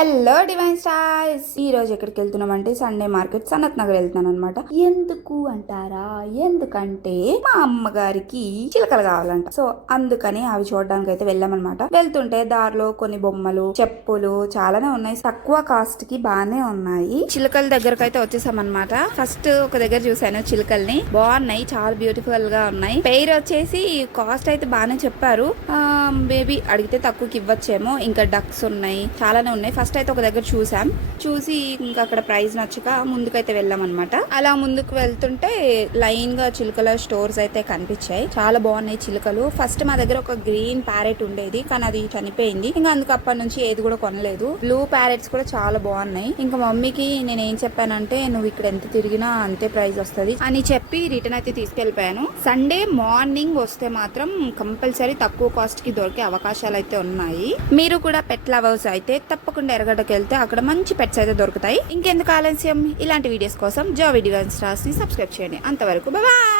Hello divine stars. ఈ రోజు ఎక్కడికి వెళ్తున్నామంటే సండే మార్కెట్ సనత్ నగర్ వెళ్తున్నాను అనమాట. ఎందుకు అంటారా? ఎందుకంటే మా అమ్మగారికి చిలకలు కావాలంట. సో అందుకని అవి చూడడానికి అయితే వెళ్ళామన్నమాట. వెళ్తుంటే దారిలో కొన్ని బొమ్మలు, చెప్పులు చాలానే ఉన్నాయి. తక్కువ కాస్ట్ కి బాగానే ఉన్నాయి. చిలకల దగ్గరకు అయితే వచ్చేసామన్నమాట. ఫస్ట్ ఒక దగ్గర చూసాను చిలకల్ని, బాగున్నాయి, చాలా బ్యూటిఫుల్ గా ఉన్నాయి. పెయిర్ వచ్చేసి కాస్ట్ అయితే బాగానే చెప్పారు. బేబీ అడిగితే తక్కువకి ఇవ్వచ్చేమో. ఇంకా డక్స్ ఉన్నాయి, చాలానే ఉన్నాయి. ఫస్ట్ అయితే ఒక దగ్గర చూసి ఇంకా అక్కడ ప్రైస్ నచ్చక ముందుకైతే వెళ్ళాం అనమాట. అలా ముందుకు వెళ్తుంటే లైన్ గా చిలుకల స్టోర్స్ అయితే కనిపించాయి. చాలా బాగున్నాయి చిలుకలు. ఫస్ట్ మా దగ్గర ఒక గ్రీన్ ప్యారెట్ ఉండేది, కానీ అది చనిపోయింది. ఇంకా అందుకు అప్పటి నుంచి ఏది కూడా కొనలేదు. బ్లూ ప్యారెట్స్ కూడా చాలా బాగున్నాయి. ఇంకా మమ్మీకి నేను ఏం చెప్పానంటే, నువ్వు ఇక్కడ ఎంత తిరిగినా అంతే ప్రైస్ వస్తుంది అని చెప్పి రిటర్న్ అయితే తీసుకెళ్లిపోయాను. సండే మార్నింగ్ వస్తే మాత్రం కంపల్సరీ తక్కువ కాస్ట్ కి దొరికే అవకాశాలు అయితే ఉన్నాయి. మీరు కూడా పెట్ లవర్స్ అయితే తప్పకుండా ఎర్రగడ్డకి వెళ్తే అక్కడ మంచి పెట్స్ అయితే దొరుకుతాయి. ఇంకెందుకు ఆలస్యం, ఇలాంటి వీడియోస్ కోసం జావి డివైన్ స్టార్స్ ని సబ్స్క్రైబ్ చేయండి. అంతవరకు బాయ్.